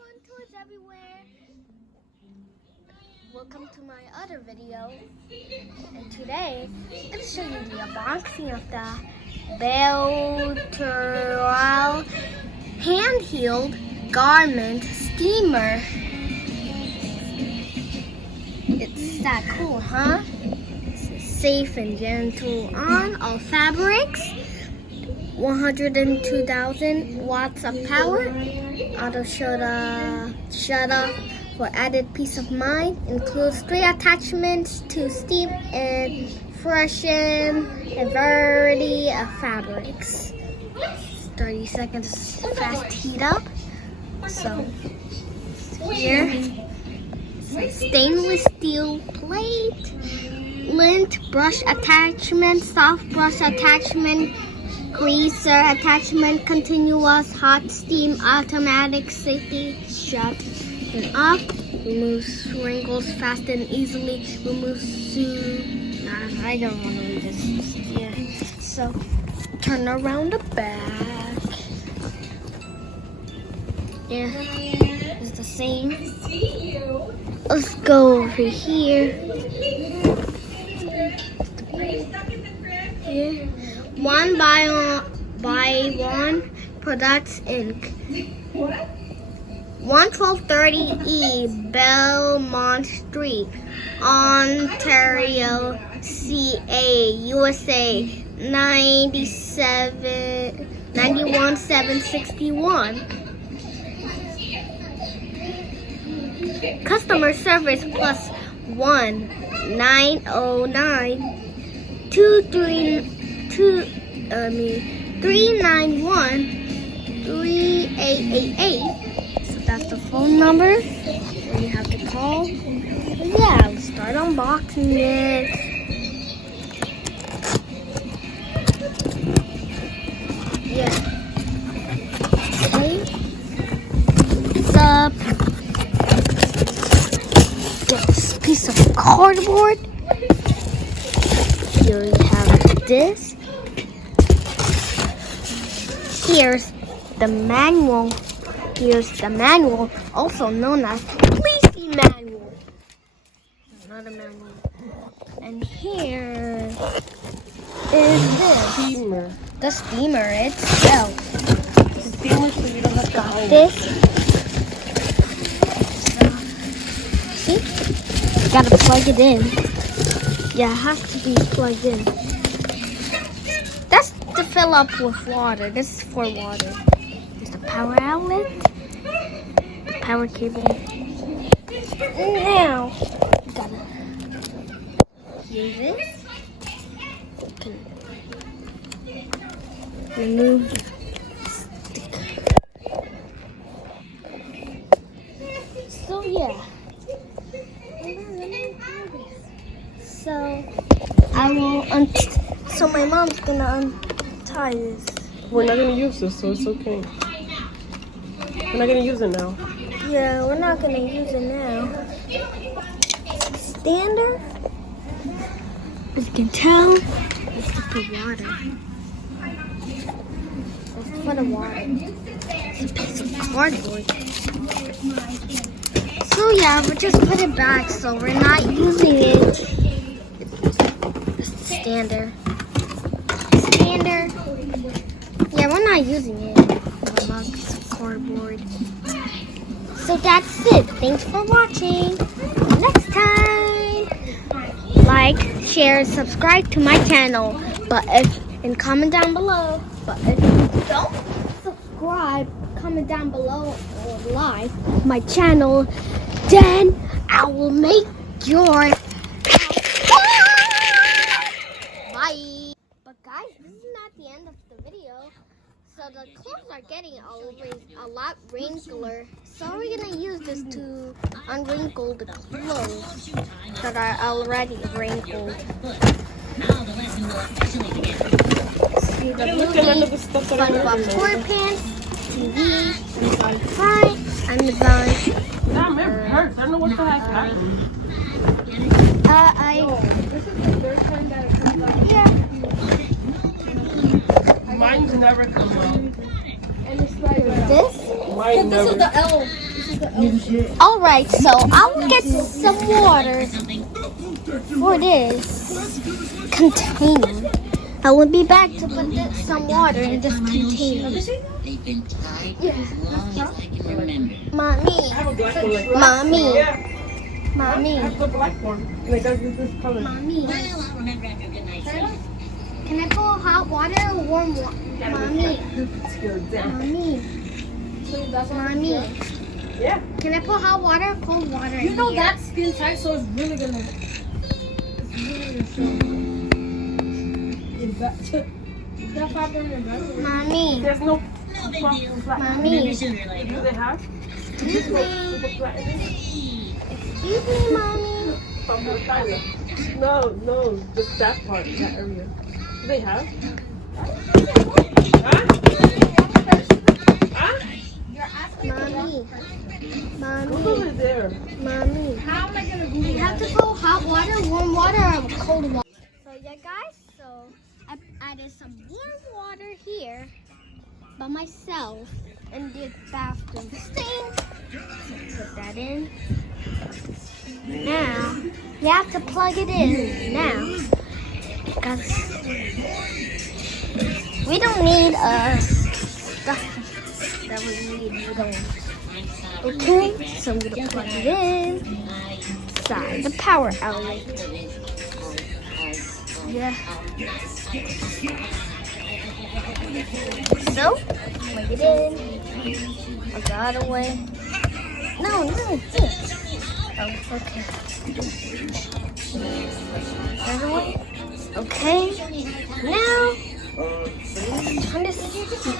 fun toys everywhere. Welcome to my other video. And today, I'm going to show you the unboxing of the Beautural Handheld Garment Steamer. It's that cool, huh? It's safe and gentle on all fabrics. 102,000 watts of power. Auto shut off for added peace of mind. Includes 3 attachments to steam and freshen a variety of fabrics. 30 seconds fast heat up. So here, stainless steel plate, lint brush attachment, soft brush attachment, greaser attachment, continuous hot steam, automatic safety shut and off, removes wrinkles fast and easily, removes I don't want to read this. Yeah. So turn around the back. Yeah, it's the same. Let's go over here. Here. One by one products Inc. 11230E Belmont Street, Ontario, CA, USA 91761. Customer service plus 391-3888. So that's the phone number. And you have to call. But yeah, let's start unboxing it. Yeah. Okay. What's up? This piece of cardboard. Here we have this. Here's the manual. Here's the manual, also known as Please Manual. Another manual. And here is this. Steamer. The steamer itself. The steamer, so you don't have to Got hold this. See? You gotta plug it in. Yeah, it has to be plugged in. That's to fill up with water. This is for water. There's the power outlet, the power cable. Now, you gotta use this. Remove the sticker. So yeah. So I will so my mom's gonna untie this. We're not gonna use this, so it's okay. We're not gonna use it now. Yeah, we're not gonna use it now. Stander, as you can tell, it's to put water. It's for the water. It's a piece of cardboard. So yeah, we'll just put it back so we're not using it. It's the stander. Yeah, we're not using it. It's a piece of cardboard. So that's it. Thanks for watching. Next time, like, share, subscribe to my channel. And comment down below. But if you don't subscribe, comment down below or like my channel, then I will make your bye. But guys, this is not the end of the video. So the clothes are getting a lot wrinkler. So we're gonna use this to unwrinkle the clothes that are already wrinkled. See the movie, SpongeBob SquarePants, TV, Amazon. Damn, it hurts. I don't know what the heck happened. This is the third time that it comes out. Mine's never come out. And it's like This? Mine this never. is the L. This is Alright, so I'll get some water for this container. I will be back to put some water in this container. Yeah. Mommy. Mommy. Mommy. I have the black one. Like I use this color. Mommy. Can I pour hot water or warm water? Mommy. Mommy. Mommy. Yeah. Can I pour hot water or cold water? You know here? that's skin tight, so it's really gonna. It's really gonna show. Is that fiber in your bathroom? Mommy. There's no. Mommy. Do they have? Excuse me. Excuse me, Mommy. No, just that part, that area. Do they have? Mommy. Mommy. Over there. Mommy. How am I gonna do You have to pour hot water, warm water, or cold water. So yeah, guys. So I added some warm water here by myself in the bathroom sink. Put that in. Now you have to plug it in. Now, because we don't need stuff that we need. We don't. Okay, so I'm gonna plug it in inside the power outlet. Yeah. So, plug it in. I'll go out of the way. No. Here. Oh, okay. Out of the way. Okay. Now, turn this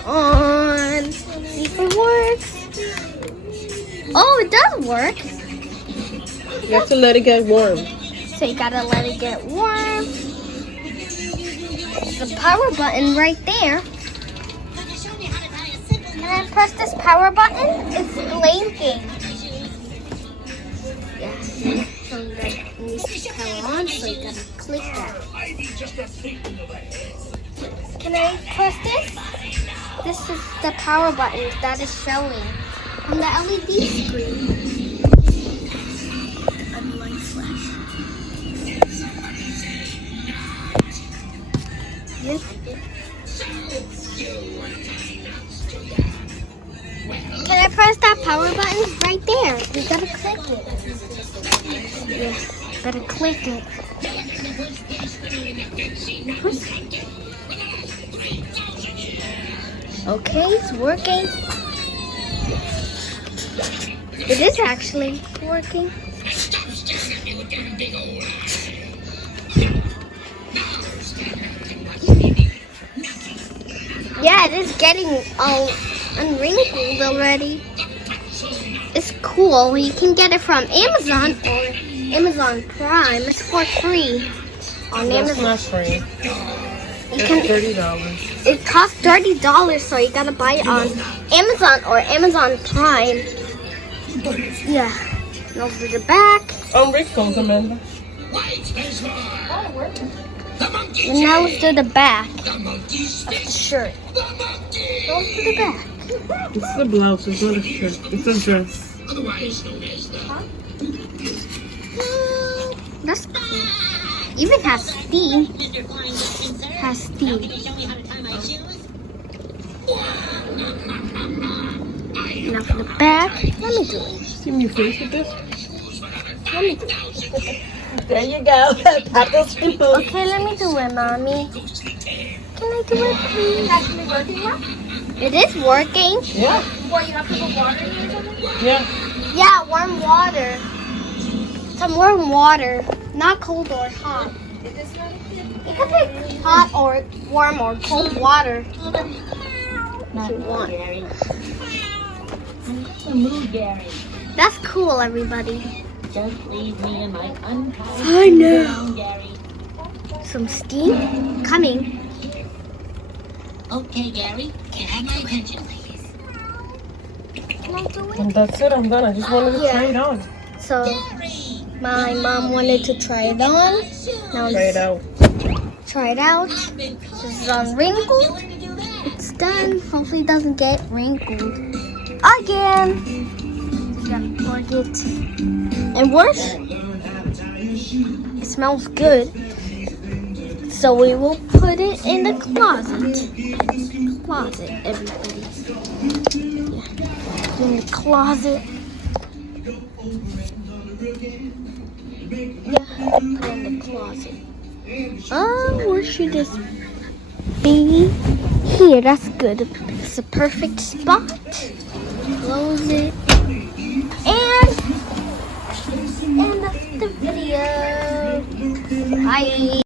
on. See if it works. Oh, it does work. You have to let it get warm. So you gotta let it get warm. The power button right there. Can I press this power button? It's blinking. Yeah. So that needs to power on, so you gotta click that. Can I press this? This is the power button that is showing on the LED screen. And light flash. Yep. Can I press that power button right there? You gotta click it. Yeah, gotta click it. Okay, it's working. It is actually working. Yeah, it is getting unwrinkled already. It's cool. You can get it from Amazon or Amazon Prime. It's for free on That's Amazon. not free. You It's can. $30. It costs $30, so you gotta buy it on Amazon or Amazon Prime. Yeah. And over the back. Wrinkles, Amanda. And now let's do the back of the shirt. Go to the back. It's the blouse, it's not a shirt. It's a dress. That's cool. Even has steam. Has steam. Now for the back. Let me do it. See me face with this? Let me do it. There you go. Pop those pimples. Okay, let me do it, Mommy. Can I do it, please? It's actually working now? It is working. Yeah. What, you have to put water in it or something? Yeah. Yeah, warm water. Some warm water. Not cold or hot. Is this not a kid? You can pick hot or warm or cold water. If you want. That's cool, everybody. Just leave me in my untied I know. Gary. Some steam coming. Okay, Gary, can I have my attention, please? Can I do it? And that's it, I'm done. I just wanted to Yeah. try it on. So, my mom wanted to try it on. Now Try it out. Try it out. This is unwrinkled. It's done. Hopefully it doesn't get wrinkled again. Gotta plug it. And worse, it smells good. So we will put it in the closet. Closet, everybody. Yeah. In the closet. Yeah, put it in the closet. Where should this be? Here, that's good. It's a perfect spot. Close it. And end of the video. Bye.